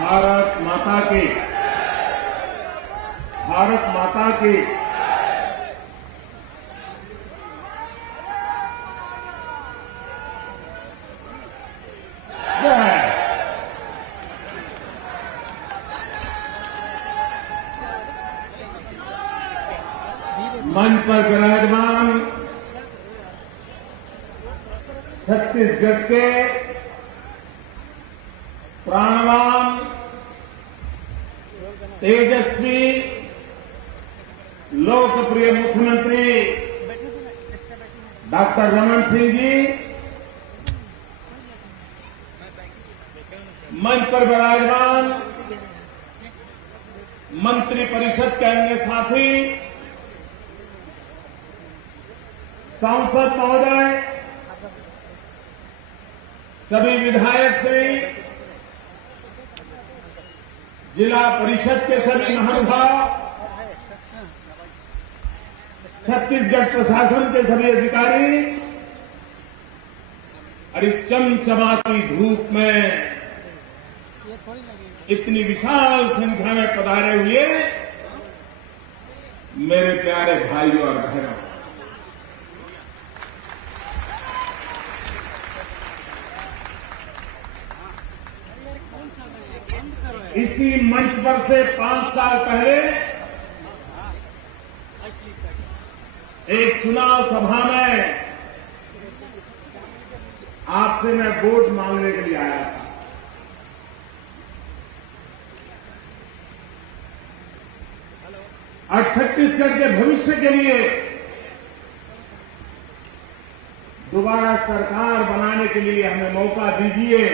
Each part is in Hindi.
भारत माता की, भारत माता की। जय। मंच पर विराजमान छत्तीसगढ़ के प्राणवान, तेजस्वी, लोकप्रिय मुख्यमंत्री डॉक्टर रमन सिंह जी, मंच पर विराजमान मंत्री परिषद के अन्य साथी, सांसद महोदय, सभी विधायक श्री, जिला परिषद के सभी महानुभाव, छत्तीसगढ़ प्रशासन के सभी अधिकारी और इस चमचमाती धूप में इतनी विशाल संख्या में पधारे हुए मेरे प्यारे भाइयों और बहनों, इसी मंच पर से 5 साल पहले एक चुनाव सभा में आपसे मैं वोट मांगने के लिए आया था। और छत्तीसगढ़ के भविष्य के लिए दोबारा सरकार बनाने के लिए हमें मौका दीजिए,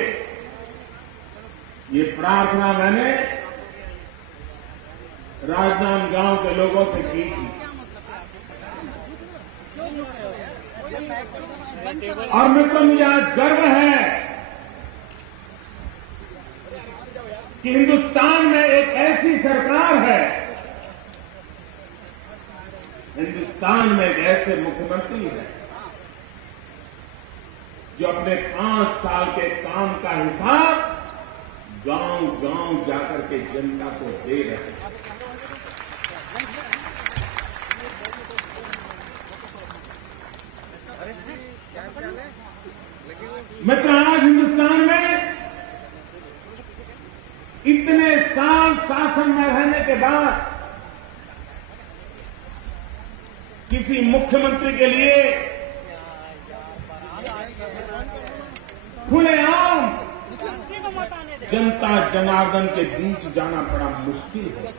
ये प्रार्थना मैंने राजनांदगांव के लोगों से की थी। और मित्रों, मुझे आज गर्व है कि हिंदुस्तान में एक ऐसी सरकार है, हिंदुस्तान में एक ऐसे मुख्यमंत्री है जो अपने 5 साल के काम का हिसाब गांव-गांव जाकर के जनता को दे रहे हैं। मित्र, आज हिंदुस्तान में इतने साल शासन में रहने के बाद किसी मुख्यमंत्री के लिए खुलेआम जनता जनार्दन के बीच जाना बड़ा मुश्किल है।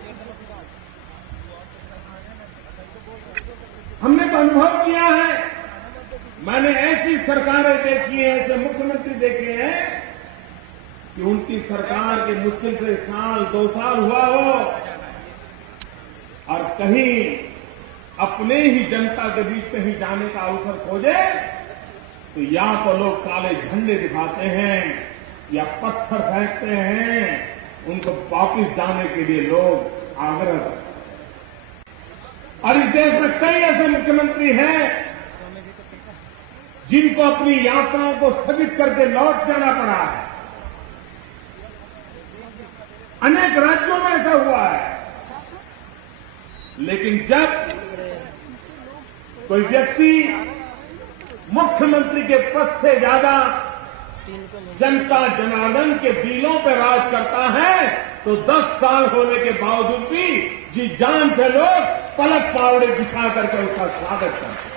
हमने तो अनुभव किया है, मैंने ऐसी सरकारें देखी हैं, ऐसे मुख्यमंत्री देखे हैं कि उनकी सरकार के मुश्किल से 1-2 साल हुआ हो और कहीं अपने ही जनता के बीच कहीं जाने का अवसर खोजे तो या तो लोग काले झंडे दिखाते हैं या पत्थर फेंकते हैं, उनको वापिस जाने के लिए लोग आग्रह करते हैं। और इस देश में कई ऐसे मुख्यमंत्री हैं जिनको अपनी यात्राओं को स्थगित करके लौट जाना पड़ा है। अनेक राज्यों में ऐसा हुआ है। लेकिन जब कोई व्यक्ति मुख्यमंत्री के पद से ज्यादा जनता जनार्दन के दिलों पर राज करता है तो 10 साल होने के बावजूद भी जी जान से लोग पलक पावड़े दिखा करके उसका स्वागत करते हैं।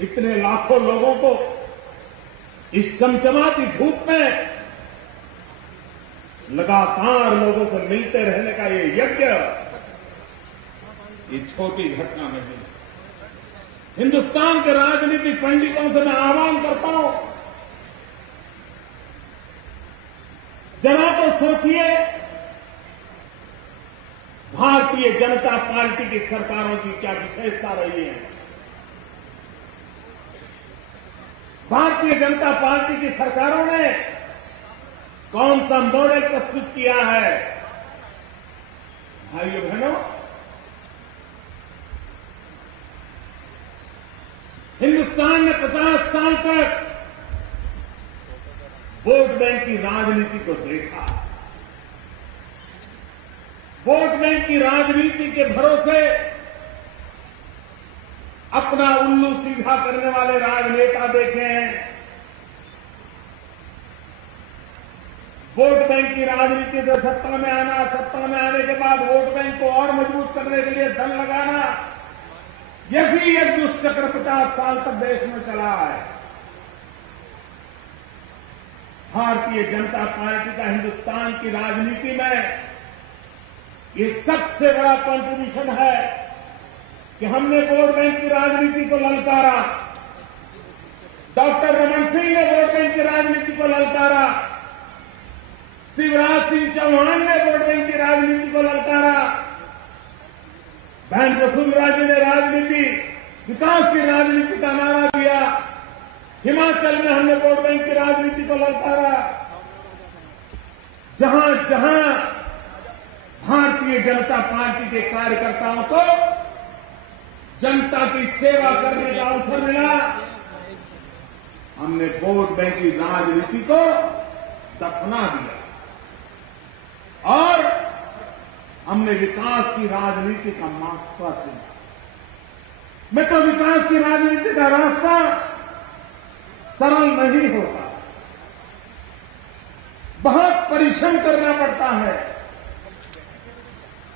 इतने लाखों लोगों को इस चमचमाती धूप में लगातार लोगों से मिलते रहने का ये यज्ञ, ये छोटी घटना नहीं है। हिंदुस्तान के राजनीतिक पंडितों से मैं आह्वान करता हूं, जरा तो सोचिए, भारतीय जनता पार्टी की सरकारों की क्या विशेषता रही है। भारतीय जनता पार्टी की सरकारों ने कौन सा मॉडल प्रस्तुत किया है। भाइयों बहनों, हिंदुस्तान ने 50 साल तक वोट बैंक की राजनीति को देखा। वोट बैंक की राजनीति के भरोसे अपना उल्लू सीधा करने वाले राजनेता देखे हैं। वोट बैंक की राजनीति से सत्ता में आना, सत्ता में आने के बाद वोट बैंक को और मजबूत करने के लिए धन लगाना, यही एक दुष्चक्र 50 साल तक देश में चला है। भारतीय जनता पार्टी का हिंदुस्तान की राजनीति में ये सबसे बड़ा कंट्रीब्यूशन है कि हमने वोट बैंक की राजनीति को ललकारा। डॉक्टर रमन सिंह ने वोट बैंक की राजनीति को ललकारा। शिवराज सिंह चौहान ने वोट बैंक की राजनीति को ललकारा। बहन वसुंधरा जी ने राजनीति, विकास की राजनीति का नारा दिया। हिमाचल में हमने वोट बैंक की राजनीति को ललकारा। जहां जहां भारतीय जनता पार्टी के कार्यकर्ताओं को जनता की सेवा करने का अवसर मिला, हमने वोट बैंक की राजनीति को दफना दिया और हमने विकास की राजनीति का मार्ग चुना। मैं तो विकास की राजनीति का रास्ता सरल नहीं होता, बहुत परिश्रम करना पड़ता है।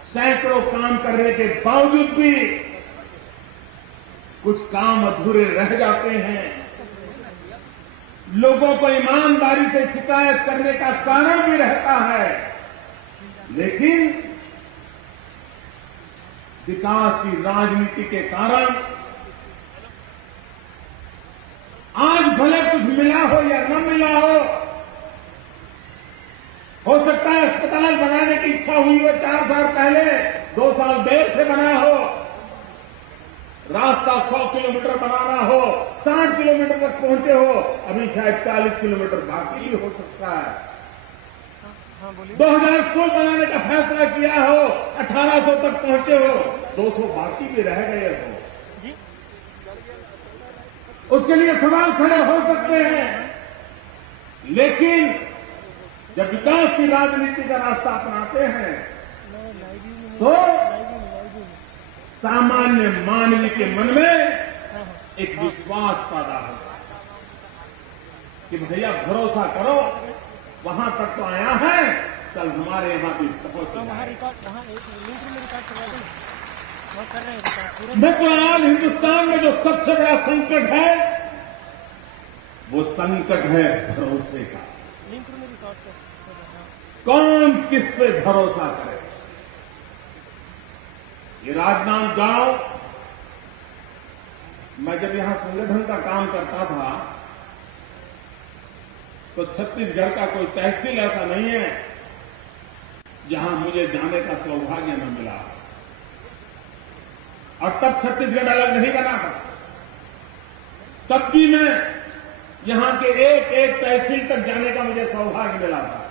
सैकड़ों काम करने के बावजूद भी कुछ काम अधूरे रह जाते हैं। लोगों को ईमानदारी से शिकायत करने का कारण भी रहता है, लेकिन विकास की राजनीति के कारण आज भले कुछ मिला हो या न मिला हो सकता है अस्पताल बनाने की इच्छा हुई हो 4 साल पहले, 2 साल देर से बना हो, रास्ता 100 किलोमीटर बनाना हो, 60 किलोमीटर तक पहुंचे हो, अभी शायद 40 किलोमीटर बाकी भी हो सकता है। 2000 स्कूल बनाने का फैसला किया हो, 1800 तक पहुंचे हो, 200 बाकी भी रह गए हो। उसके लिए सवाल खड़े हो सकते हैं, लेकिन जब विकास की राजनीति का रास्ता अपनाते हैं तो सामान्य मानवीय के मन में एक विश्वास पैदा होता है कि भैया भरोसा करो, वहां तक तो आया है, कल हमारे यहां भी पहुंच। देखो आज हिंदुस्तान में जो सबसे बड़ा संकट है वो संकट है भरोसे का। कौन किस पे भरोसा करे। ये राजनांदगांव, मैं जब यहां संगठन का काम करता था तो छत्तीसगढ़ का कोई तहसील ऐसा नहीं है जहां मुझे जाने का सौभाग्य न मिला। और तब छत्तीसगढ़ अलग नहीं बना था, तब भी मैं यहां के एक एक तहसील तक जाने का मुझे सौभाग्य मिला था।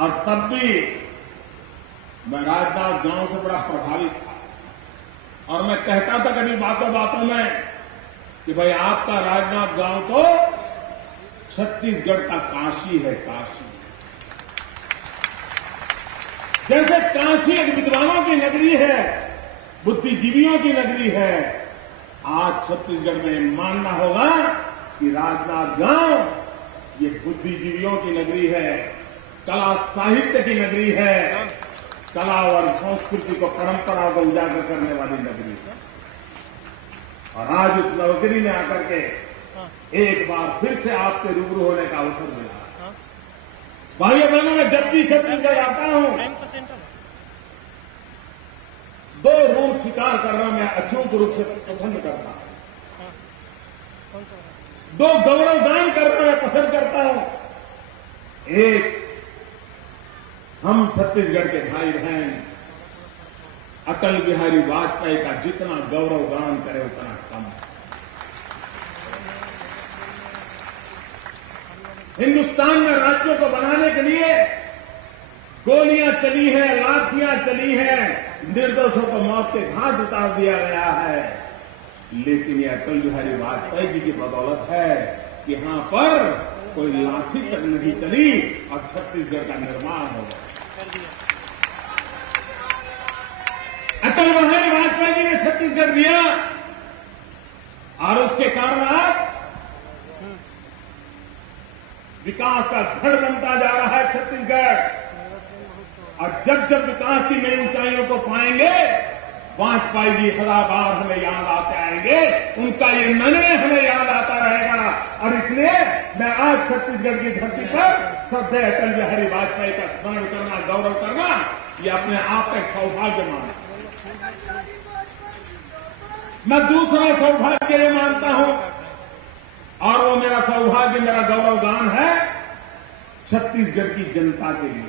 और तब भी मैं राजनांदगांव से बड़ा प्रभावित था और मैं कहता था कभी बातों बातों में कि भाई आपका राजनांदगांव तो छत्तीसगढ़ का काशी है, काशी। जैसे काशी एक विद्वानों की नगरी है, बुद्धिजीवियों की नगरी है, आज छत्तीसगढ़ में मानना होगा कि राजनांदगांव ये बुद्धिजीवियों की नगरी है, कला साहित्य की नगरी है, कला और संस्कृति को, परंपरा को उजागर करने वाली नगरी है। और आज उस नगरी में आकर के एक बार फिर से आपके रूबरू होने का अवसर मिला। भाइयों बहनों, मैं जब भी छत्तीसगढ़ आता हूं 2 ऋण स्वीकार करना मैं अचूक रूप से पसंद करता हूं। 2 गौरव दान करना मैं पसंद करता हूं। एक, हम छत्तीसगढ़ के भाई बहन अटल बिहारी वाजपेयी का जितना गौरव गान करे उतना कम। हिंदुस्तान में राज्यों को बनाने के लिए गोलियां चली हैं, लाठियां चली हैं, निर्दोषों को मौत के घाट उतार दिया गया है, लेकिन ये अटल बिहारी वाजपेयी जी की बदौलत है कि यहां पर कोई लाठी तक नहीं चली और छत्तीसगढ़ का निर्माण हो गया। अटल बिहारी वाजपेयी जी ने छत्तीसगढ़ दिया और उसके कारण आज विकास का गढ़ बनता जा रहा है छत्तीसगढ़। और जब जब विकास की नई ऊंचाइयों को पाएंगे, वाजपेयी जी 1000 बार हमें याद आते आएंगे, उनका ये निर्णय हमें याद आता रहेगा। और इसलिए मैं आज छत्तीसगढ़ की धरती पर श्रद्धेय अटल बिहारी वाजपेयी का स्मरण करना, गौरव करना, ये अपने आप का एक सौभाग्य मानता हूं। मैं दूसरा सौभाग्य ये मानता हूं, और वो मेरा सौभाग्य, मेरा गौरव गान है छत्तीसगढ़ की जनता के लिए।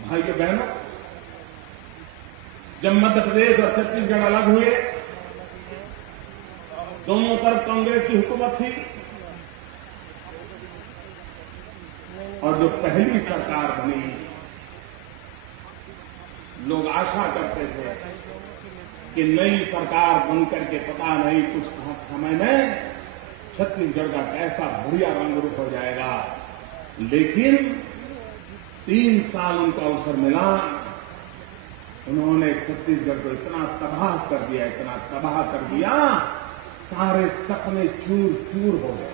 भाइयों बहनों, जब मध्य प्रदेश और छत्तीसगढ़ अलग हुए, दोनों तरफ कांग्रेस की हुकूमत थी, और जो पहली सरकार बनी, लोग आशा करते थे कि नई सरकार बनकर के पता नहीं कुछ समय में छत्तीसगढ़ का कैसा बढ़िया रंग रूप हो जाएगा। लेकिन 3 साल उनको अवसर मिला, उन्होंने छत्तीसगढ़ को इतना तबाह कर दिया, इतना तबाह कर दिया, सारे सपने चूर चूर हो गए।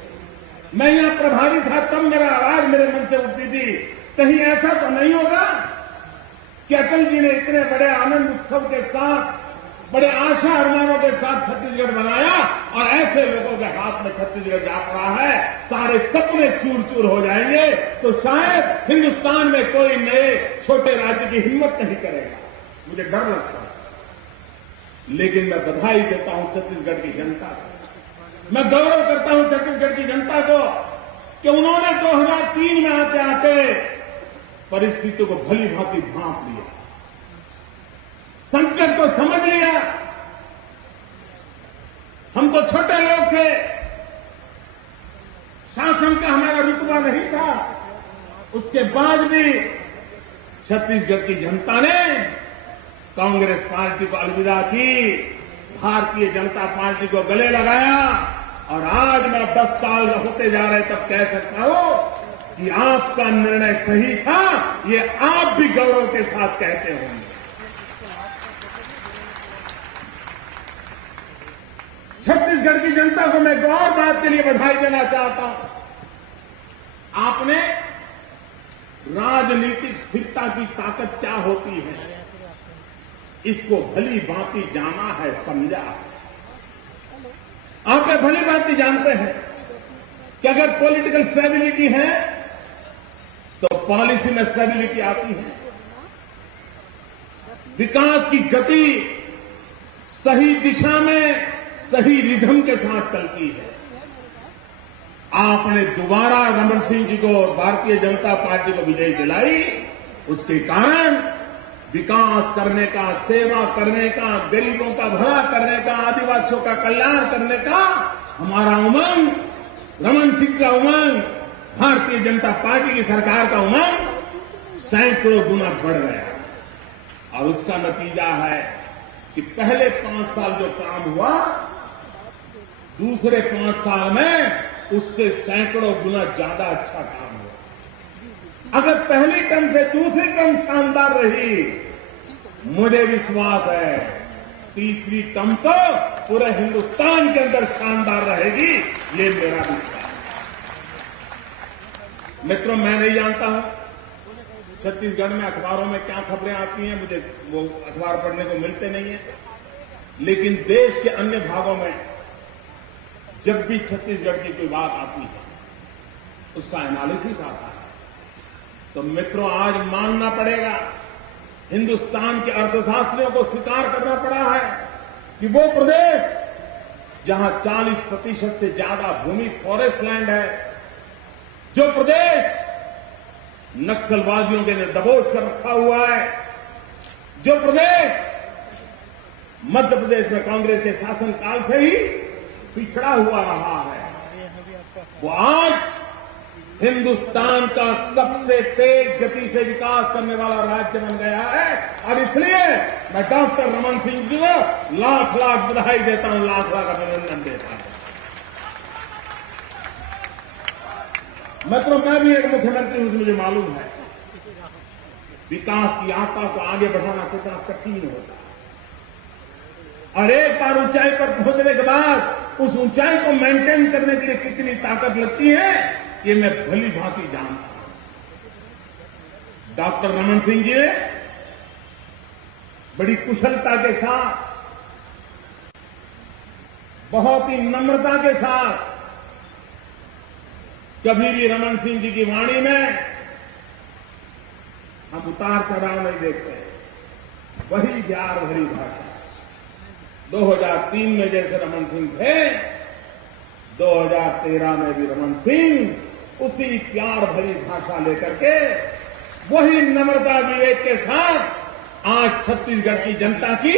मैं यहां प्रभावी था, तब मेरा आवाज मेरे मन से उठती थी, कहीं ऐसा तो नहीं होगा कि अटल जी ने इतने बड़े आनंद उत्सव के साथ, बड़े आशा अरमानों के साथ छत्तीसगढ़ बनाया, और ऐसे लोगों के हाथ में छत्तीसगढ़ जा पड़ा है, सारे सपने चूर चूर हो जाएंगे, तो शायद हिंदुस्तान में कोई नए छोटे राज्य की हिम्मत नहीं करेगा। मुझे डर लगता है। लेकिन मैं बधाई देता हूं छत्तीसगढ़ की जनता को, मैं गौरव करता हूं छत्तीसगढ़ की जनता को कि उन्होंने 2003 में आते आते परिस्थितियों को भली भांति भांप लिया, संकट को समझ लिया। हम तो छोटे लोग थे, शासन का हमारा रुतबा नहीं था, उसके बाद भी छत्तीसगढ़ की जनता ने कांग्रेस पार्टी को अलविदा की, भारतीय जनता पार्टी को गले लगाया, और आज मैं 10 साल होते जा रहे तब कह सकता हूं कि आपका निर्णय सही था, ये आप भी गौरव के साथ कहते होंगे। छत्तीसगढ़ की जनता को मैं एक और बात के लिए बधाई देना चाहता हूं। आपने राजनीतिक स्थिरता की ताकत क्या होती है, इसको भली भांति जाना है, समझा है। आप भली भांति जानते हैं कि अगर पॉलिटिकल स्टेबिलिटी है तो पॉलिसी में स्टेबिलिटी आती है, विकास की गति सही दिशा में, सही रिधम के साथ चलती है। आपने दोबारा रमन सिंह जी को, भारतीय जनता पार्टी को विजयी दिलाई, उसके कारण विकास करने का, सेवा करने का, गरीबों का भला करने का, आदिवासियों का कल्याण करने का हमारा उमंग, रमन सिंह का उमंग, भारतीय जनता पार्टी की सरकार का उमंग सैकड़ों गुना बढ़ गया। और उसका नतीजा है कि पहले 5 साल जो काम हुआ, दूसरे 5 साल में उससे सैकड़ों गुना ज्यादा अच्छा काम हुआ। अगर पहली टर्म से दूसरी टर्म शानदार रही, मुझे विश्वास है तीसरी टर्म तो पूरे हिंदुस्तान के अंदर शानदार रहेगी, ये मेरा विश्वास है। मित्रों, मैं नहीं जानता हूं छत्तीसगढ़ में अखबारों में क्या खबरें आती हैं, मुझे वो अखबार पढ़ने को मिलते नहीं है, लेकिन देश के अन्य भागों में जब भी छत्तीसगढ़ की कोई बात आती है, उसका एनालिसिस आता है। तो मित्रों, आज मानना पड़ेगा, हिंदुस्तान के अर्थशास्त्रियों को स्वीकार करना पड़ा है कि वो प्रदेश जहां 40% से ज्यादा भूमि फॉरेस्ट लैंड है, जो प्रदेश नक्सलवादियों के लिए दबोच कर रखा हुआ है, जो प्रदेश मध्य प्रदेश में कांग्रेस के शासनकाल से ही पिछड़ा हुआ रहा है, वो आज हिंदुस्तान का सबसे तेज गति से विकास करने वाला राज्य बन गया है। और इसलिए मैं डॉक्टर रमन सिंह जी को लाख लाख बधाई देता हूं, लाख लाख अभिनंदन देता हूं। मतलब मैं भी एक मुख्यमंत्री हूं, मुझे मालूम है विकास की यात्रा को आगे बढ़ाना कितना कठिन होता है और एक बार ऊंचाई पर पहुंचने के बाद उस ऊंचाई को मेंटेन करने के लिए कितनी ताकत लगती है ये मैं भली भांति जानता हूं। डॉक्टर रमन सिंह जी ने बड़ी कुशलता के साथ, बहुत ही नम्रता के साथ, कभी भी रमन सिंह जी की वाणी में हम उतार चढ़ाव नहीं देखते, वही प्यार भरी भाषा। 2003 में जैसे रमन सिंह थे, 2013 में भी रमन सिंह उसी प्यार भरी भाषा लेकर के, वही नम्रता विवेक के साथ आज छत्तीसगढ़ की जनता की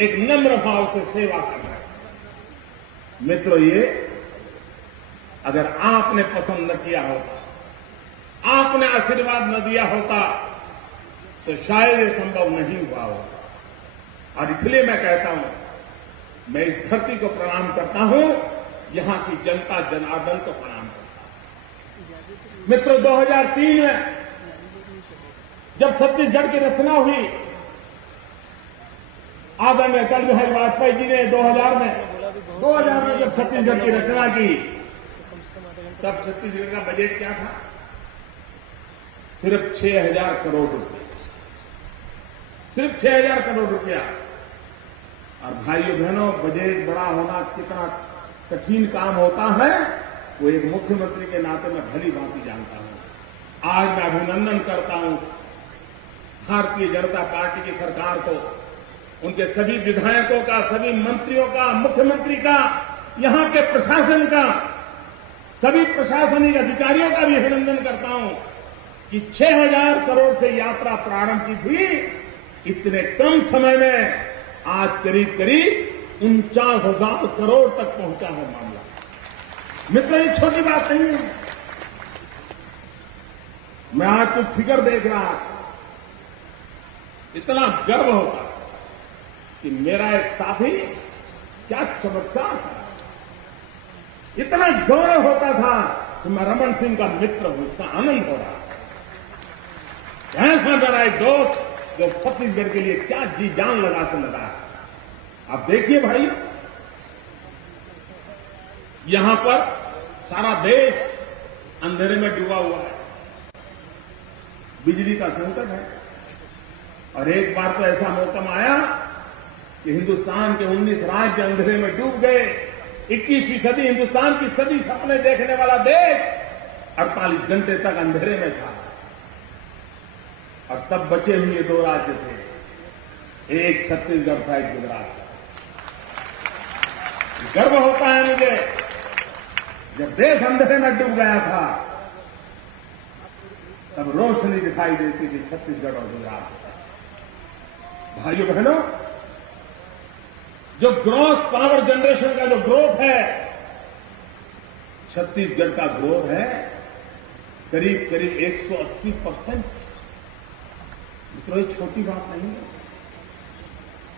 एक नम्र भाव से सेवा कर रहे हैं। मित्रों, ये अगर आपने पसंद न किया होता, आपने आशीर्वाद न दिया होता तो शायद ये संभव नहीं हुआ होगा। और इसलिए मैं कहता हूं, मैं इस धरती को प्रणाम करता हूं, यहां की जनता जनार्दन को प्रणाम करता हूं। मित्रों, 2003 में जब छत्तीसगढ़ की रचना हुई, आदरणीय अटल बिहारी वाजपेयी जी ने 2000 में जब छत्तीसगढ़ की रचना की, तब छत्तीसगढ़ का बजट क्या था? सिर्फ 6,000 करोड़ रुपए, सिर्फ 6,000 करोड़ रुपया। और भाइयों बहनों, बजट बड़ा होना कितना कठिन काम होता है वो एक मुख्यमंत्री के नाते मैं भली भांति जानता हूं। आज मैं अभिनंदन करता हूं भारतीय जनता पार्टी की सरकार को, उनके सभी विधायकों का, सभी मंत्रियों का, मुख्यमंत्री का, यहां के प्रशासन का, सभी प्रशासनिक अधिकारियों का भी अभिनंदन करता हूं कि 6,000 करोड़ से यात्रा प्रारंभ की थी, इतने कम समय में आज करीब करीब 49,000 करोड़ तक पहुंचा है मामला। मित्रों, ये छोटी बात नहीं है। मैं आज कुछ फिगर देख रहा, इतना गर्व होता कि मेरा एक साथी, क्या चमत्कार था, इतना गौरव होता था कि मैं रमन सिंह का मित्र हूं, इसका आनंद हो रहा। ऐसा मेरा एक दोस्त जो छत्तीसगढ़ के लिए क्या जी जान लगा से लगा। आप देखिए भाई, यहां पर सारा देश अंधेरे में डूबा हुआ है, बिजली का संकट है। और एक बार तो ऐसा मौसम आया कि हिंदुस्तान के 19 राज्य अंधेरे में डूब गए। 21वीं सदी, हिंदुस्तान की सदी सपने देखने वाला देश 48 घंटे तक अंधेरे में था। और तब बचे हुए 2 राज्य थे, एक छत्तीसगढ़ था, एक गुजरात था। गर्व होता है मुझे, जब देश अंधेरे में डूब गया था तब रोशनी दिखाई देती थी छत्तीसगढ़ और गुजरात। भाइयों बहनों, जो ग्रॉस पावर जनरेशन का जो ग्रोथ है, छत्तीसगढ़ का ग्रोथ है करीब करीब 180%। मित्रों, ये छोटी बात नहीं है।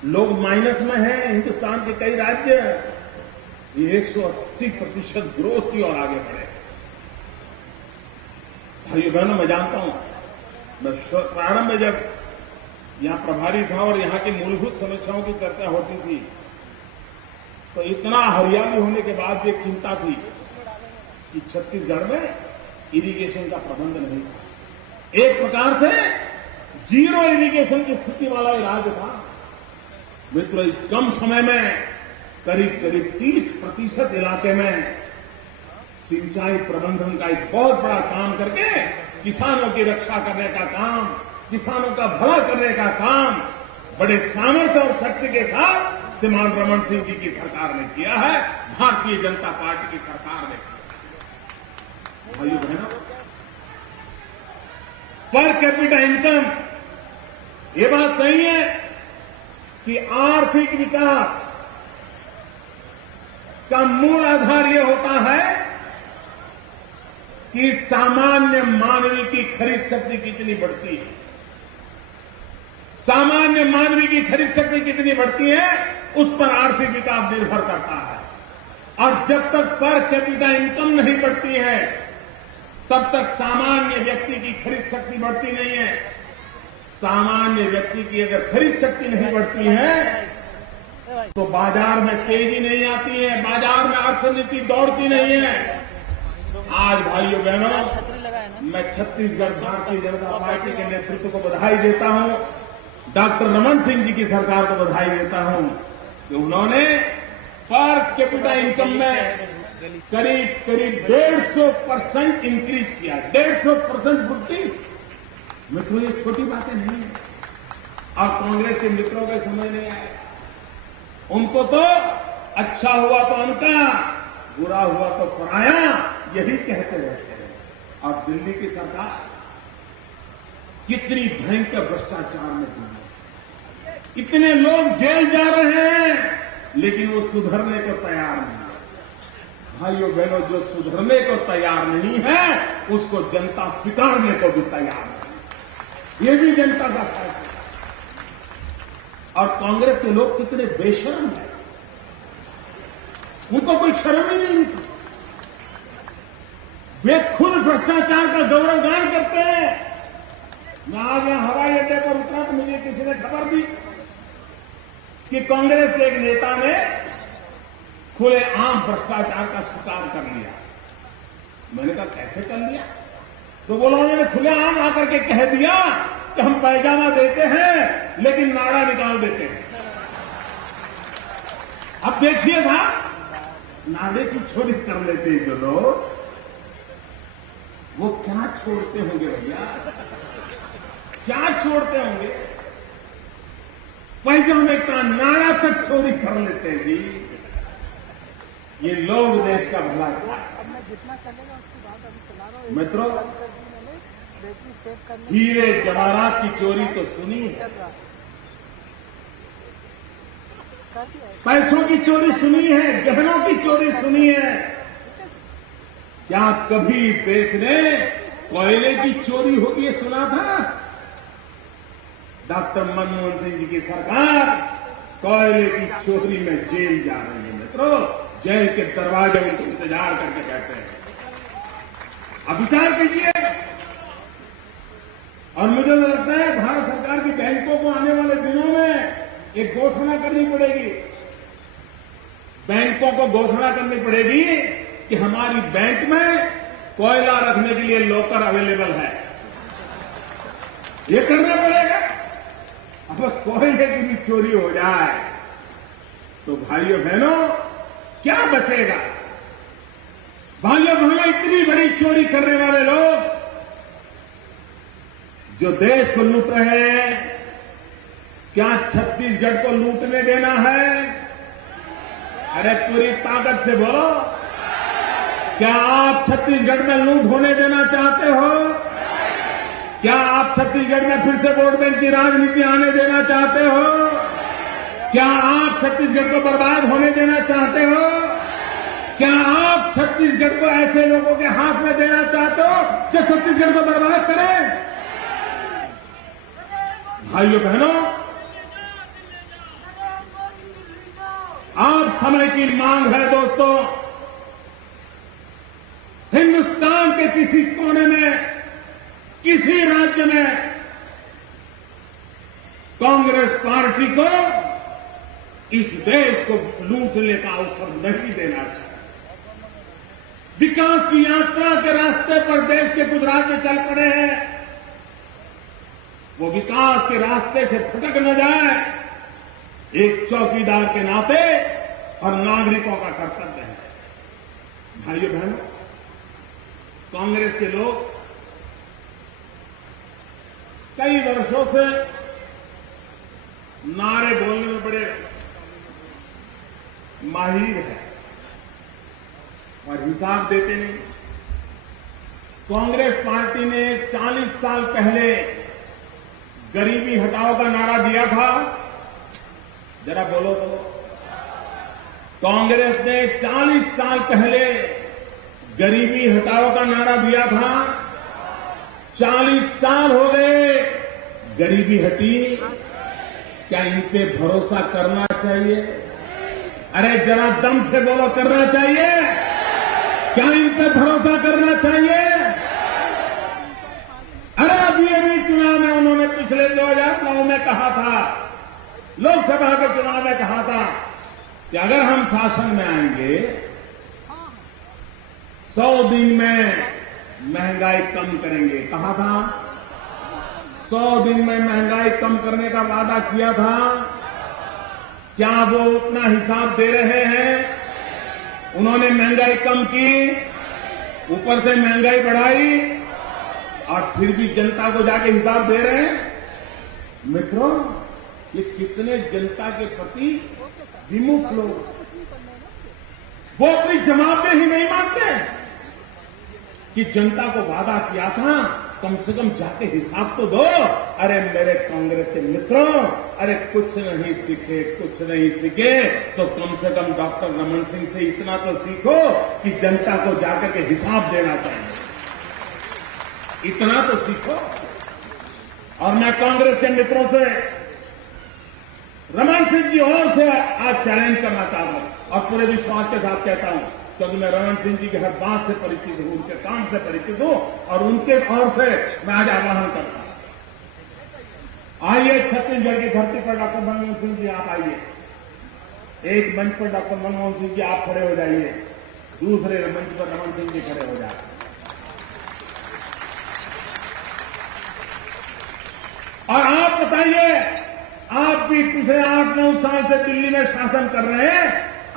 लोग माइनस में हैं, हिंदुस्तान के कई राज्य, ये 180% ग्रोथ की ओर आगे बढ़े। भाइयों बहनों, मैं जानता हूं, मैं प्रारंभ में जब यहां प्रभारी था और यहां की मूलभूत समस्याओं की चर्चा होती थी, तो इतना हरियाली होने के बाद भी एक चिंता थी कि छत्तीसगढ़ में इरिगेशन का प्रबंध नहीं था। एक प्रकार से जीरो इरिगेशन की स्थिति वाला ये राज्य था। मित्रों, कम समय में करीब करीब 30% इलाके में सिंचाई प्रबंधन का एक बहुत बड़ा काम करके किसानों की रक्षा करने का काम, किसानों का भला करने का काम बड़े सामर्थ्य और शक्ति के साथ श्रीमान रमन सिंह जी की सरकार ने किया है, भारतीय जनता पार्टी की सरकार ने किया। भाइयों बहनों, पर कैपिटा इनकम, ये बात सही है कि आर्थिक विकास का मूल आधार यह होता है कि सामान्य मानवी की खरीद शक्ति कितनी बढ़ती है। सामान्य मानवी की खरीद शक्ति कितनी बढ़ती है, उस पर आर्थिक विकास निर्भर करता है। और जब तक पर कैपिटा इनकम नहीं बढ़ती है, तब तक सामान्य व्यक्ति की खरीद शक्ति बढ़ती नहीं है। सामान्य व्यक्ति की अगर खरीद शक्ति नहीं बढ़ती है तो बाजार में तेजी नहीं आती है, बाजार में अर्थनीति दौड़ती नहीं है। आज भाइयों बहनों, मैं छत्तीसगढ़ भारतीय जनता पार्टी के नेतृत्व को बधाई देता हूं, डॉक्टर रमन सिंह जी की सरकार को बधाई देता हूं कि उन्होंने पर कैपिटा इनकम में करीब 150% इंक्रीज किया। 150% वृद्धि, मित्रों ये छोटी बातें नहीं है। और कांग्रेस के मित्रों के समझ नहीं आए, उनको तो अच्छा हुआ तो उनका, बुरा हुआ तो पराया, यही कहते रहते हैं। और दिल्ली की सरकार कितनी भयंकर भ्रष्टाचार में डूबी है, इतने लोग जेल जा रहे हैं लेकिन वो सुधरने को तैयार नहीं। भाइयों बहनों, जो सुधरने को तैयार नहीं है उसको जनता स्वीकारने को भी तैयार नहीं। ये भी जनता का फैसला। और कांग्रेस के लोग कितने बेशर्म हैं, उनको कोई शर्म ही नहीं होती। वे खुद भ्रष्टाचार का गौरवगान करते हैं। मैं आज यहां हवाई अड्डे पर उतरा तो मुझे किसी ने खबर दी कि कांग्रेस के एक नेता ने खुलेआम भ्रष्टाचार का स्वीकार कर लिया। मैंने कहा कैसे कर लिया? तो बोला उन्होंने खुलेआम आकर के कह दिया कि हम पैजामा देते हैं लेकिन नाड़ा निकाल देते हैं। अब देखिएगा, नाड़े की चोरी कर लेते हैं जो लोग, वो क्या छोड़ते होंगे भैया, क्या छोड़ते होंगे? पैजामे का नाड़ा तक चोरी कर लेते हैं जी। ये लोग देश का भला क्या? अब मैं जितना चलेगा उसकी बात अभी चला रहा हूँ। मित्रों, बैटरी सेव करने हीरे जवाहरात की चोरी तो सुनी है, पैसों की चोरी सुनी है, गहनों की चोरी सुनी है। क्या कभी देश ने कोयले की चोरी होती है सुना था? डॉक्टर मनमोहन सिंह जी की सरकार कोयले की चोरी में जेल जा रही है। मित्रों, जेल के दरवाजे उनके इंतजार करके बैठे हैं। अब विचार कीजिए। और मुझे तो लगता है भारत सरकार की बैंकों को आने वाले दिनों में एक घोषणा करनी पड़ेगी। बैंकों को घोषणा करनी पड़ेगी कि हमारी बैंक में कोयला रखने के लिए लॉकर अवेलेबल है। ये करना पड़ेगा। अब कोयले की भी चोरी हो जाए तो भाइयों बहनों क्या बचेगा? भाइयों बहनों, इतनी बड़ी चोरी करने वाले लोग जो देश को लूट रहे हैं, क्या छत्तीसगढ़ को लूटने देना है? अरे पूरी ताकत से बोलो, क्या आप छत्तीसगढ़ में लूट होने देना चाहते हो? क्या आप छत्तीसगढ़ में फिर से वोट बैंक की राजनीति आने देना चाहते हो? क्या आप छत्तीसगढ़ को बर्बाद होने देना चाहते हो? क्या आप छत्तीसगढ़ को ऐसे लोगों के हाथ में देना चाहते हो जो छत्तीसगढ़ को बर्बाद करें? भाइयों बहनों, अब समय की मांग है दोस्तों। हिंदुस्तान के किसी कोने में, किसी राज्य में कांग्रेस पार्टी को इस देश को लूटने का अवसर नहीं देना चाहिए। विकास की यात्रा के रास्ते पर देश के कुछ राज्य चल पड़े हैं, वो विकास के रास्ते से भटक न जाए, एक चौकीदार के नाते और नागरिकों का कर्तव्य है। भाइयों बहनों, कांग्रेस के लोग कई वर्षों से नारे बोलने में बड़े माहिर है और हिसाब देते नहीं। कांग्रेस पार्टी ने 40 साल पहले गरीबी हटाओ का नारा दिया था, जरा बोलो तो। कांग्रेस ने 40 साल पहले गरीबी हटाओ का नारा दिया था। 40 साल हो गए, गरीबी हटी? क्या इन पे भरोसा करना चाहिए? अरे जरा दम से बोलो, करना चाहिए? क्या इन पे भरोसा करना चाहिए? दिए भी चुनाव में उन्होंने पिछले 2009 में कहा था, लोकसभा के चुनाव में कहा था कि अगर हम शासन में आएंगे 100 दिन में महंगाई कम करेंगे। कहा था 100 दिन में महंगाई कम करने का वादा किया था। क्या वो अपना हिसाब दे रहे हैं? उन्होंने महंगाई कम की, ऊपर से महंगाई बढ़ाई और फिर भी जनता को जाके हिसाब दे रहे हैं। मित्रों, ये कितने जनता के प्रति विमुख लोग, वो अपनी जवाबदेही नहीं मानते कि जनता को वादा किया था, कम से कम जाके हिसाब तो दो। अरे मेरे कांग्रेस के मित्रों, अरे कुछ नहीं सीखे तो कम से कम डॉक्टर रमन सिंह से इतना तो सीखो कि जनता को जाकर के हिसाब देना चाहिए, इतना तो सीखो। और मैं कांग्रेस के मित्रों से, रमन सिंह जी और से आज चैलेंज करना चाहता हूं और पूरे विश्वास के साथ कहता हूं, क्योंकि मैं रमन सिंह जी की हर बात से परिचित हूं, उनके काम से परिचित हूं और उनके ओर से मैं आज आह्वान करता हूं। आइए छत्तीसगढ़ की धरती पर डॉक्टर मनमोहन सिंह जी आप आइए, एक मंच पर डॉक्टर मनमोहन सिंह जी आप खड़े हो जाइए, दूसरे मंच पर रमन सिंह जी खड़े हो जाए और आप बताइए, आप भी पिछले 8-9 साल से दिल्ली में शासन कर रहे हैं,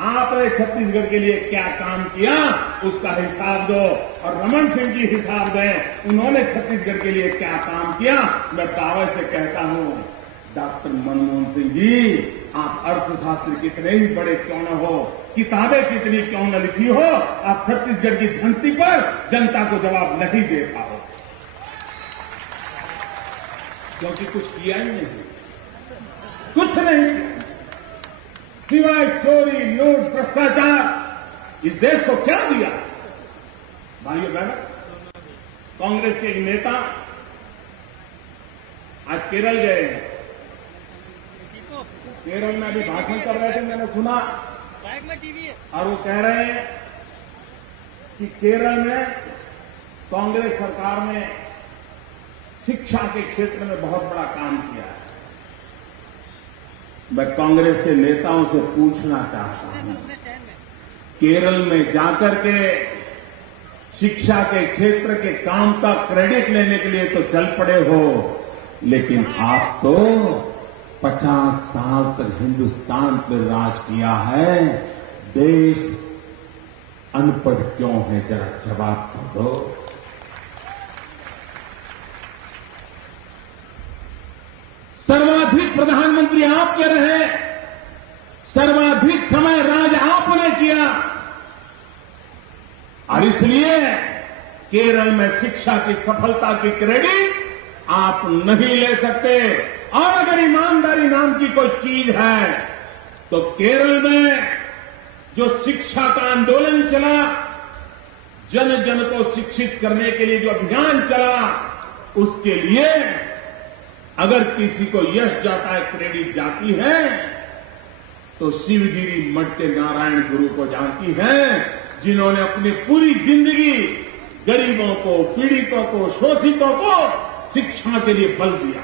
आपने छत्तीसगढ़ के लिए क्या काम किया उसका हिसाब दो और रमन सिंह जी हिसाब दें, उन्होंने छत्तीसगढ़ के लिए क्या काम किया। मैं दावे से कहता हूं, डॉक्टर मनमोहन सिंह जी, आप अर्थशास्त्र कितने ही बड़े क्यों न हो, किताबें कितनी क्यों न लिखी हो, आप छत्तीसगढ़ की धरती पर जनता को जवाब नहीं दे पाओ, क्योंकि कुछ किया ही नहीं, कुछ नहीं, सिवाय चोरी, लूट, भ्रष्टाचार इस देश को क्या दिया। भाइयों बहनों, कांग्रेस के एक नेता आज केरल गए हैं, केरल में अभी भाषण कर रहे थे, मैंने सुना, और वो कह रहे हैं कि केरल में कांग्रेस सरकार ने शिक्षा के क्षेत्र में बहुत बड़ा काम किया है। मैं कांग्रेस के नेताओं से पूछना चाहता हूं, केरल में जाकर के शिक्षा के क्षेत्र के काम का क्रेडिट लेने के लिए तो चल पड़े हो, लेकिन आप तो 50 साल तक हिंदुस्तान पर राज किया है, देश अनपढ़ क्यों है, जरा जवाब तो दो। सर्वाधिक प्रधानमंत्री आप के रहे, सर्वाधिक समय राज आपने किया और इसलिए केरल में शिक्षा की सफलता की क्रेडिट आप नहीं ले सकते। और अगर ईमानदारी नाम की कोई चीज है तो केरल में जो शिक्षा का आंदोलन चला, जन जन को शिक्षित करने के लिए जो अभियान चला, उसके लिए अगर किसी को यश जाता है, क्रेडिट जाती है, तो शिवगिरी मठ के नारायण गुरु को जाती है, जिन्होंने अपनी पूरी जिंदगी गरीबों को, पीड़ितों को, शोषितों को शिक्षा के लिए बल दिया।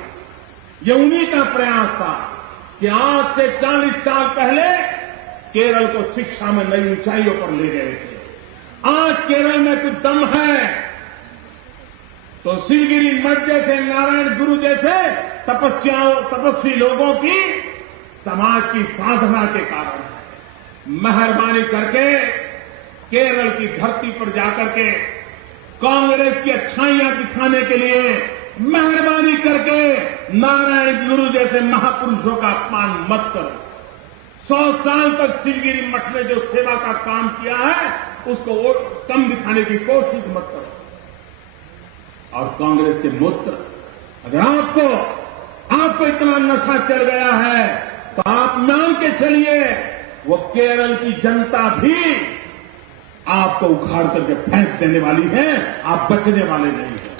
ये उन्हीं का प्रयास था कि आज से 40 साल पहले केरल को शिक्षा में नई ऊंचाइयों पर ले गए थे। आज केरल में कुछ दम है तो शिवगिरी मठ जैसे, नारायण गुरु जैसे तपस्वी लोगों की समाज की साधना के कारण है। मेहरबानी करके केरल की धरती पर जाकर के कांग्रेस की अच्छाइयां दिखाने के लिए मेहरबानी करके नारायण गुरु जैसे महापुरुषों का अपमान मत करो। 100 साल तक शिवगिरी मठ ने जो सेवा का काम किया है उसको कम दिखाने की कोशिश मत करो। और कांग्रेस के मित्र, अगर आपको इतना नशा चढ़ गया है तो आप मान के चलिए, वो केरल की जनता भी आपको उखाड़ करके फेंक देने वाली है, आप बचने वाले नहीं हैं।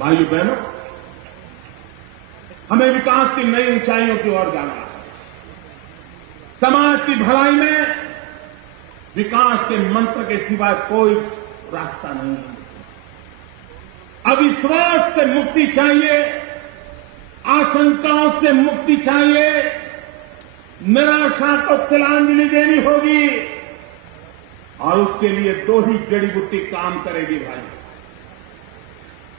भाइयों बहनों, हमें विकास की नई ऊंचाइयों की ओर जाना है। समाज की भलाई में विकास के मंत्र के सिवाय कोई रास्ता नहीं है। अविश्वास से मुक्ति चाहिए, आशंकाओं से मुक्ति चाहिए, निराशा को तिलांजलि देनी होगी और उसके लिए दो ही जड़ी बूटी काम करेगी भाई।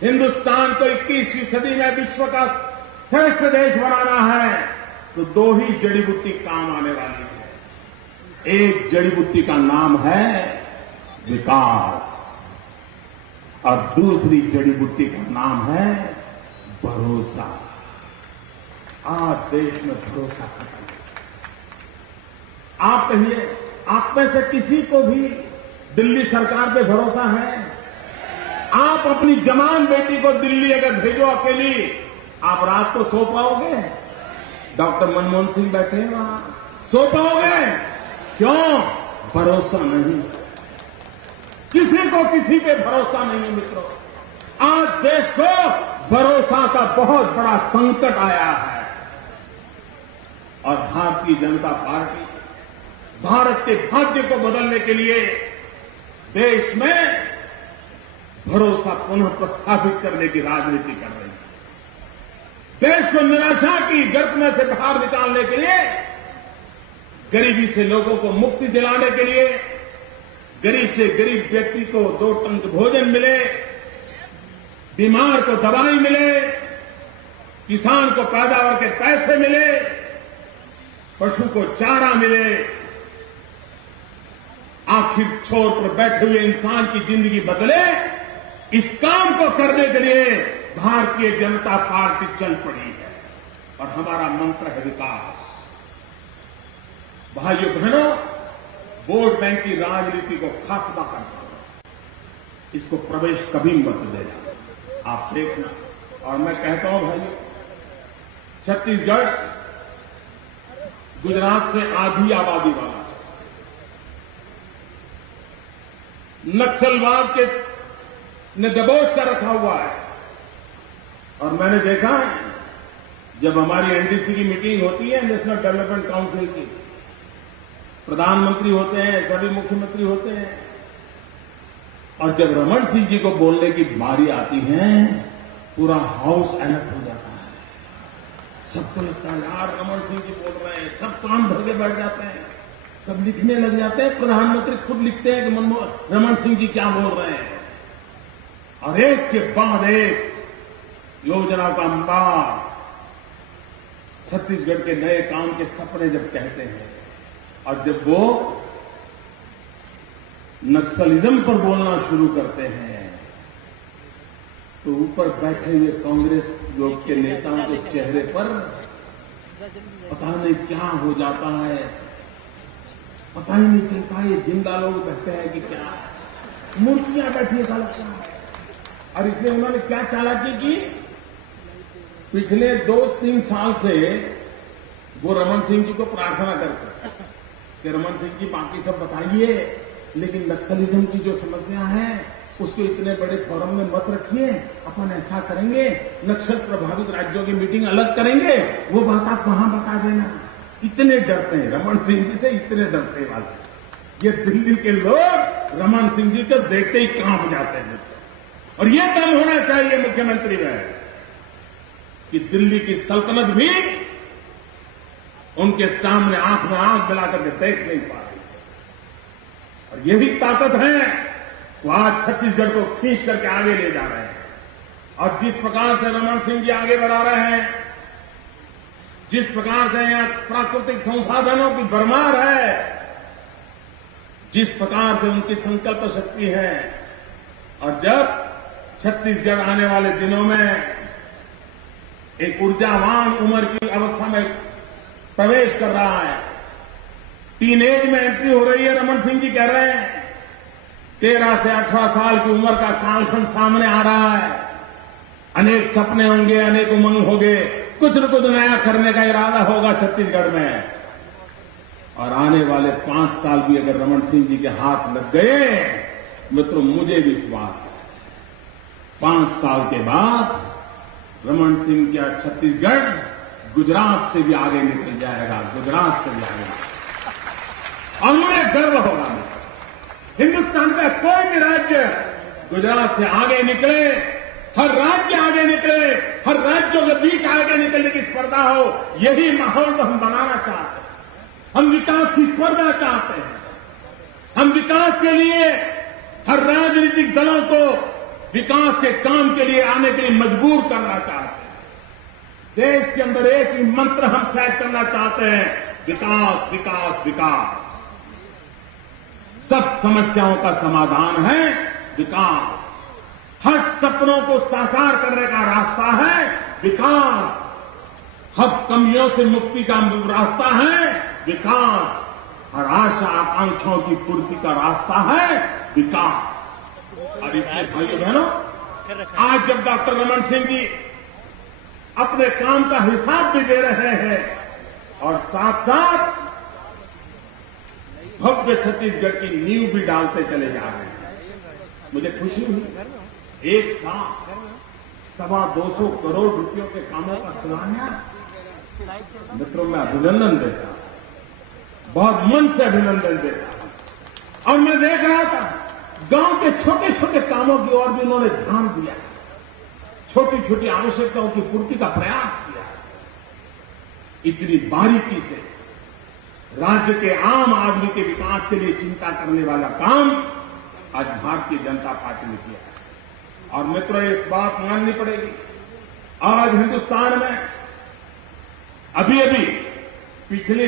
हिंदुस्तान को 21वीं सदी में विश्व का श्रेष्ठ देश बनाना है तो दो ही जड़ी बूटी काम आने वाली है। एक जड़ी बूटी का नाम है विकास और दूसरी जड़ी बूटी का नाम है भरोसा। आज देश में भरोसा खत्म है। आप कहिए, आप में से किसी को भी दिल्ली सरकार पे भरोसा है? आप अपनी जवान बेटी को दिल्ली अगर भेजो अकेली, आप रात को सो पाओगे? डॉक्टर मनमोहन सिंह बैठे हैं वहां, सो पाओगे? क्यों? भरोसा नहीं, किसी को किसी पे भरोसा नहीं है मित्रों। आज देश को भरोसा का बहुत बड़ा संकट आया है और भारतीय जनता पार्टी भारत के भाग्य को बदलने के लिए देश में भरोसा पुनः प्रस्थापित करने की राजनीति कर रही है। देश को निराशा की गर्त में से बाहर निकालने के लिए, गरीबी से लोगों को मुक्ति दिलाने के लिए, गरीब से गरीब व्यक्ति को 2 टंक भोजन मिले, बीमार को दवाई मिले, किसान को पैदावार के पैसे मिले, पशु को चारा मिले, आखिर छोर पर बैठे हुए इंसान की जिंदगी बदले, इस काम को करने के लिए भारतीय जनता पार्टी चल पड़ी है और हमारा मंत्र है विकास। भाइयों बहनों, वोट बैंक की राजनीति को खात्मा करना, इसको प्रवेश कभी मत देना। आप देखना, और मैं कहता हूं भाइयों, छत्तीसगढ़ गुजरात से आधी आबादी वाला, नक्सलवाद के ने दबोच कर रखा हुआ है। और मैंने देखा जब हमारी एनडीसी की मीटिंग होती है, नेशनल डेवलपमेंट काउंसिल की, प्रधानमंत्री होते हैं, सभी मुख्यमंत्री होते हैं, और जब रमन सिंह जी को बोलने की बारी आती है, पूरा हाउस अलर्ट हो जाता है। सबको लगता है यार रमन सिंह जी बोल रहे हैं, सब कान भर के बैठ जाते हैं, सब लिखने लग जाते हैं। प्रधानमंत्री खुद लिखते हैं कि रमन सिंह जी क्या बोल रहे हैं, और एक के बाद एक योजना का अंबार, छत्तीसगढ़ के नए काम के सपने जब कहते हैं, और जब वो नक्सलिज्म पर बोलना शुरू करते हैं, तो ऊपर बैठे हुए कांग्रेस लोग के नेताओं के चेहरे पर पता नहीं क्या हो जाता है, पता ही नहीं चलता ये जिंदा लोग बैठे हैं कि क्या मूर्तियां बैठी ऐसा लगता है। और इसलिए उन्होंने क्या चालाकी की, पिछले 2-3 साल से वो रमन सिंह जी को प्रार्थना करते कि रमन सिंह जी बाकी सब बताइए, लेकिन नक्सलिज्म की जो समस्या है उसको इतने बड़े फोरम में मत रखिए, अपन ऐसा करेंगे, नक्सल प्रभावित राज्यों की मीटिंग अलग करेंगे, वो बात आप वहां बता देना। इतने डरते हैं रमन सिंह जी से, इतने डरते वाले ये दिल्ली के लोग रमन सिंह जी को देखते ही कांप जाते हैं। और ये काम होना चाहिए मुख्यमंत्री में कि दिल्ली की सल्तनत भी उनके सामने आंख में आंख मिलाकर के देख नहीं पा रही। और यही ताकत है वो आज छत्तीसगढ़ को खींच करके आगे ले जा रहे हैं। और जिस प्रकार से रमन सिंह जी आगे बढ़ा रहे हैं, जिस प्रकार से यहां प्राकृतिक संसाधनों की भरमार है, जिस प्रकार से उनकी संकल्प शक्ति है, और जब छत्तीसगढ़ आने वाले दिनों में एक ऊर्जावान उम्र की अवस्था में प्रवेश कर रहा है, टीनेज में एंट्री हो रही है, रमन सिंह जी कह रहे हैं 13 से 18 साल की उम्र का कालखंड सामने आ रहा है, अनेक सपने होंगे, अनेक उमंग होंगे, कुछ न कुछ नया करने का इरादा होगा छत्तीसगढ़ में। और आने वाले 5 साल भी अगर रमन सिंह जी के हाथ लग गए, मित्रों मुझे विश्वास है 5 साल के बाद रमन सिंह का छत्तीसगढ़ गुजरात से भी आगे निकल जाएगा, गुजरात से भी आगे, और मुझे गर्व होगा हिंदुस्तान का कोई भी राज्य गुजरात से आगे निकले, हर राज्य आगे निकले, हर राज्यों के बीच आगे निकलने की स्पर्धा हो, यही माहौल तो हम बनाना चाहते हैं। हम विकास की स्पर्धा चाहते हैं। हम विकास के लिए हर राजनीतिक दलों को विकास के काम के लिए आने के लिए मजबूर करना चाहते हैं। देश के अंदर एक ही मंत्र हम सेट करना चाहते हैं, विकास, विकास, विकास। सब समस्याओं का समाधान है विकास। हर सपनों को साकार करने का रास्ता है विकास। हर कमियों से मुक्ति का रास्ता है विकास। हर आशा आकांक्षाओं की पूर्ति का रास्ता है विकास। और इसलिए भाइयों बहनों, आज जब डॉक्टर रमन सिंह जी अपने काम का हिसाब भी दे रहे हैं और साथ साथ भव्य छत्तीसगढ़ की नींव भी डालते चले जा रहे हैं, मुझे खुशी हुई। एक साथ 225 करोड़ रुपयों के कामों का शिलान्यास। मित्रों, मैं अभिनंदन देता हूं, बहुत मन से अभिनंदन देता हूं। और मैं देख रहा था गांव के छोटे छोटे कामों की ओर भी उन्होंने ध्यान दिया, छोटी छोटी आवश्यकताओं की पूर्ति का प्रयास किया। इतनी बारीकी से राज्य के आम आदमी के विकास के लिए चिंता करने वाला काम आज भारतीय जनता पार्टी ने किया है। और मित्रों, एक बात माननी पड़ेगी, आज हिंदुस्तान में अभी अभी पिछले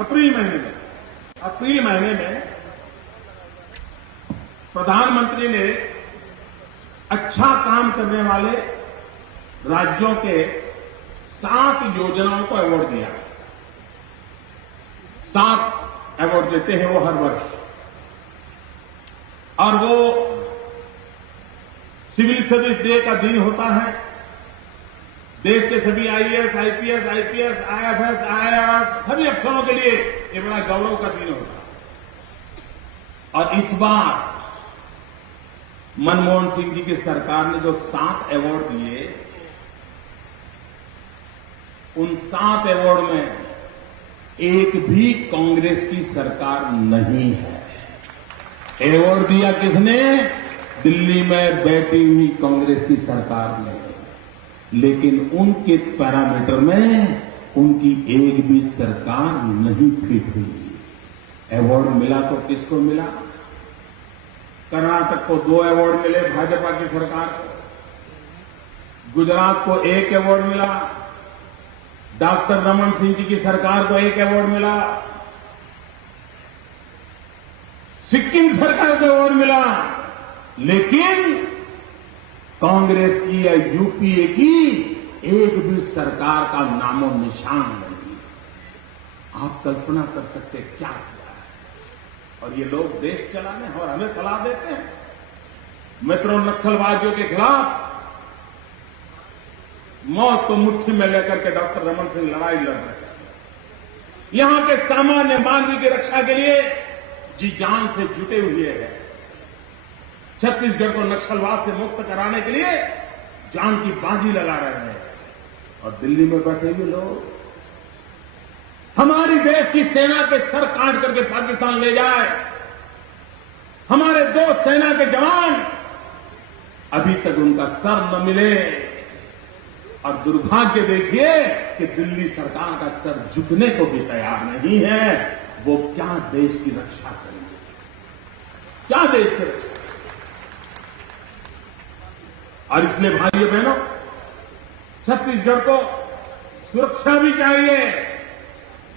अप्रैल महीने में प्रधानमंत्री ने अच्छा काम करने वाले राज्यों के 7 योजनाओं को अवार्ड दिया। 7 अवार्ड देते हैं वो हर वर्ष, और वो सिविल सर्विस डे का दिन होता है। देश के सभी आईएएस, आईपीएस, आईएफएस, आईआरएस सभी अफसरों के लिए ये बड़ा गौरव का दिन होता है। और इस बार मनमोहन सिंह जी की सरकार ने जो 7 अवार्ड दिए, उन 7 अवार्ड में एक भी कांग्रेस की सरकार नहीं है। अवार्ड दिया किसने? दिल्ली में बैठी हुई कांग्रेस की सरकार ने। लेकिन उनके पैरामीटर में उनकी एक भी सरकार नहीं फिट हुई। अवार्ड मिला तो किसको मिला? कर्नाटक को 2 अवार्ड मिले भाजपा की सरकार को। गुजरात को 1 अवार्ड मिला। डॉक्टर रमन सिंह जी की सरकार को 1 अवार्ड मिला। सिक्किम सरकार को अवार्ड मिला। लेकिन कांग्रेस की या यूपीए की एक भी सरकार का नामो निशान नहीं। आप कल्पना कर सकते क्या किया है। और ये लोग देश चलाने और हमें सलाह देते हैं। मित्रों, नक्सलवादियों के खिलाफ मौत को मुट्ठी में लेकर के डॉक्टर रमन सिंह लड़ाई लड़ रहे हैं। यहां के सामान्य मानवीय की रक्षा के लिए जी जान से जुटे हुए हैं। छत्तीसगढ़ को नक्सलवाद से मुक्त कराने के लिए जान की बाजी लगा रहे हैं। और दिल्ली में बैठे हुए लोग हमारी देश की सेना के सर काट करके पाकिस्तान ले जाए। हमारे 2 सेना के जवान अभी तक उनका सर न मिले। और दुर्भाग्य देखिए कि दिल्ली सरकार का सर झुकने को भी तैयार नहीं है। वो क्या देश की रक्षा करेंगे? क्या देश की रक्षा? और इसलिए भाइयों बहनों, छत्तीसगढ़ को सुरक्षा भी चाहिए,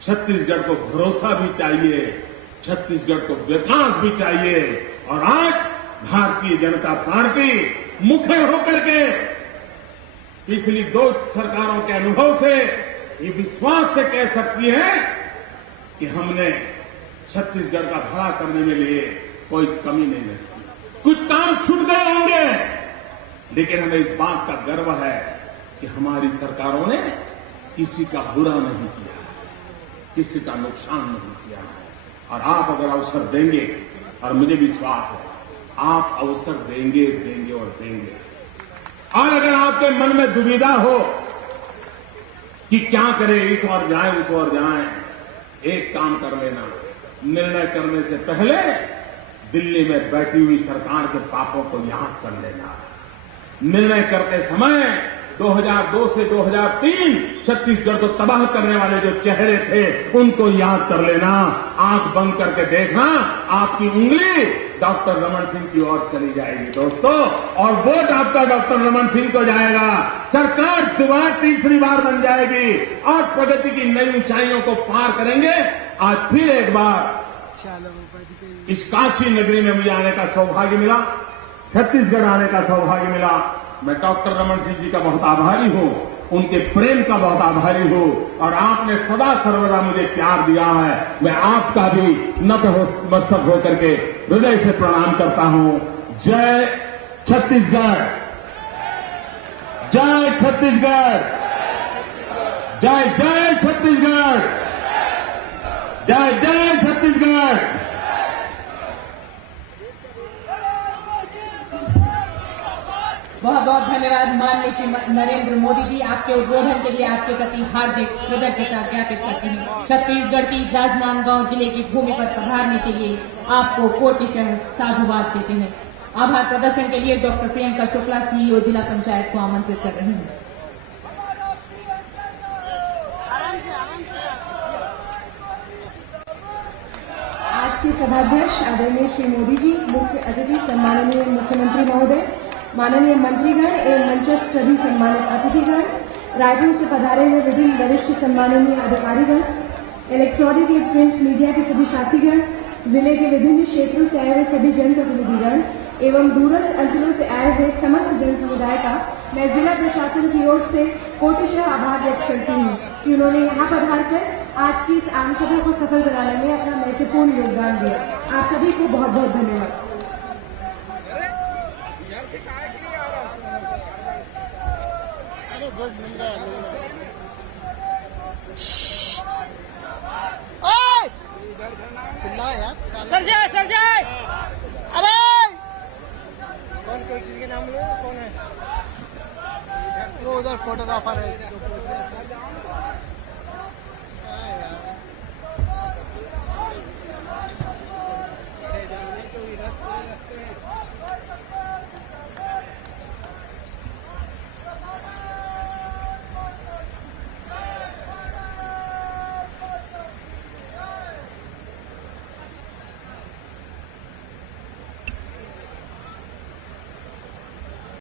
छत्तीसगढ़ को भरोसा भी चाहिए, छत्तीसगढ़ को विकास भी चाहिए। और आज भारतीय जनता पार्टी मुखर होकर के पिछली 2 सरकारों के अनुभव से ये विश्वास से कह सकती है कि हमने छत्तीसगढ़ का भला करने में लिए कोई कमी नहीं रखी। कुछ काम छूट गए होंगे, लेकिन हमें इस बात का गर्व है कि हमारी सरकारों ने किसी का बुरा नहीं किया, किसी का नुकसान नहीं किया। और आप अगर अवसर देंगे, और मुझे विश्वास है आप अवसर देंगे, देंगे और देंगे। और अगर आपके मन में दुविधा हो कि क्या करें, इस ओर जाएं, उस ओर जाएं, एक काम कर लेना, निर्णय करने से पहले दिल्ली में बैठी हुई सरकार के पापों को याद कर लेना। निर्णय करते समय 2002 से 2003 छत्तीसगढ़ को तबाह करने वाले जो चेहरे थे उनको याद कर लेना। आंख बंद करके देखना, आपकी उंगली डॉक्टर रमन सिंह की ओर चली जाएगी दोस्तों, और वोट आपका डॉक्टर रमन सिंह को जाएगा। सरकार दोबारा तीसरी बार बन जाएगी और प्रगति की नई ऊंचाइयों को पार करेंगे। आज फिर एक बार इस काशी नगरी में मुझे आने का सौभाग्य मिला, छत्तीसगढ़ आने का सौभाग्य मिला। मैं डॉक्टर रमन सिंह जी का बहुत आभारी हूं, उनके प्रेम का बहुत आभारी हूं, और आपने सदा सर्वदा मुझे प्यार दिया है। मैं आपका भी नतमस्तक होकर के हृदय से प्रणाम करता हूं। जय छत्तीसगढ़, जय छत्तीसगढ़, जय जय छत्तीसगढ़, जय जय छत्तीसगढ़। बहुत बहुत धन्यवाद माननीय श्री नरेंद्र मोदी जी। आपके उद्बोधन के लिए आपके प्रति हार्दिक कृतज्ञता ज्ञापित करती हूँ। छत्तीसगढ़ की राजनांदगांव जिले की भूमि पर पधारने के लिए आपको कोटिशः साधुवाद देते हैं। आभार प्रदर्शन के लिए डॉक्टर प्रियंका शुक्ला सीईओ जिला पंचायत को आमंत्रित कर रही हूँ। आज के सभाध्यक्ष आदरणीय श्री मोदी जी, मुख्य अतिथि सम्माननीय मुख्यमंत्री महोदय, माननीय मंत्रीगण एवं मंचस्थ सभी सम्मानित अतिथिगण, रायपुर से पधारे हुए विभिन्न वरिष्ठ सम्माननीय अधिकारीगण, इलेक्ट्रॉनिक एवं प्रिंट मीडिया के सभी साथीगण, जिले के विभिन्न क्षेत्रों से आए हुए सभी जनप्रतिनिधिगण एवं दूरस्थ अंचलों से आए हुए समस्त जन समुदाय का मैं जिला प्रशासन की ओर से कोटिशः आभार व्यक्त करती हूँ कि उन्होंने यहाँ पधार कर आज की इस आम सभा को सफल बनाने में अपना महत्वपूर्ण योगदान दिया। आप सभी को बहुत बहुत धन्यवाद। सर जाए अरे कौन कोई चीज के नाम लो, कौन है वो उधर फोटोग्राफर है।